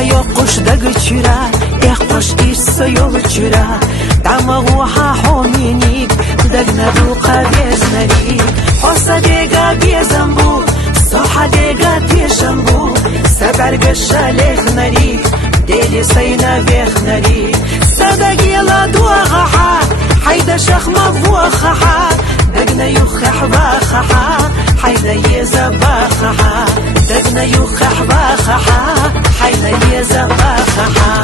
يقش دق چرا يقش تيس يول چرا دماغوها حومينيك دق ندو قبيز نريك حوصة ديقا بيزنبو صحة ديقا تيشنبو سبر قشاليخ نريك ديلي سينا بيخ نريك صدق يلا دوغحا حيدا شخمة بوخحا دقنا يخح باخحا حيدا يزباخحا دقنا يخح باخحا حيدا يزباخحا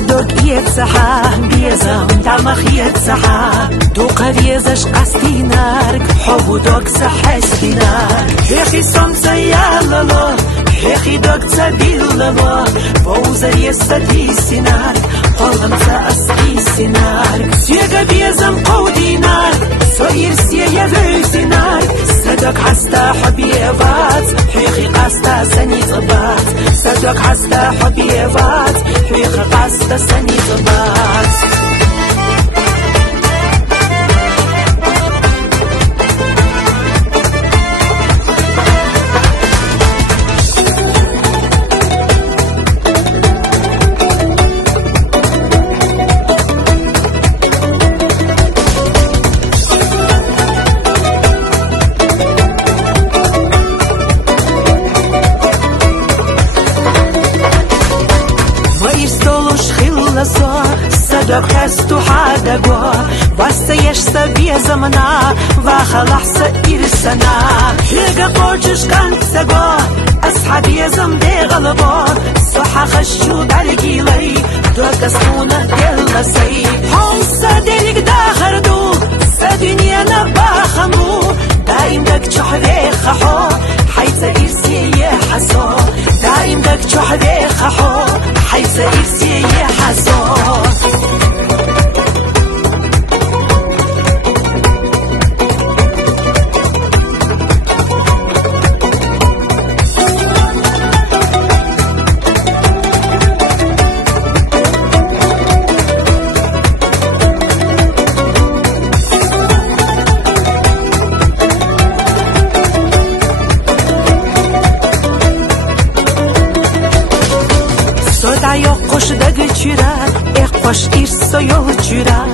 دوك يتسحا بيزم دمخ يتسحا دوك بيزش قصدي نارك حبو دوك سحسكي نارك حيخي سمسا يالله حيخي دوك تبيلله بوزر يستدي سنارك قلم سأسكي سنارك سيغا بيزم قودي نارك صير سيا يبوزي نارك صدق حستا حبيبات حيخي قصدا سنيطبات صدق حستا حبيبات حيخي قصدا سنيطبات صدق هستو حادقو باستيش سبيا زمنا واخلح سئرسنا حيقا قوشش كانتسقو أصحابي زمدي غلبو صحا خشو دارقي لي دوك اسمونا دلسي هم صديق داخر دو سدنيا نباخمو دايم دك چحري خحو حيث إرسي يحسو دايم دك چحري خحو حيث إرسي يحسو يقش دق چرا يقش تيس يول چرا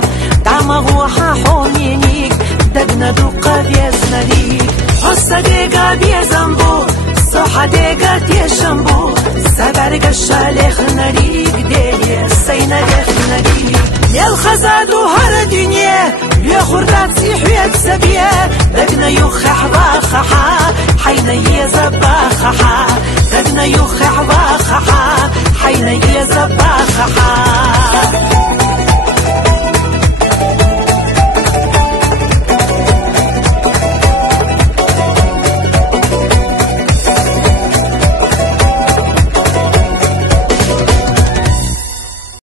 دماغوها حومينيك دق ندو قبيز نريك حصة ديقا بيزنبو صحة ديقا تيشنبو سبر قشاليخ نريك ديلي سينا ليخ نريك يالخزادو هر دنيا يخردات سيحوية سبيا دقنا يخح باخحا حينا يزباخحا دقنا يخح باخحا حينا يزباخحا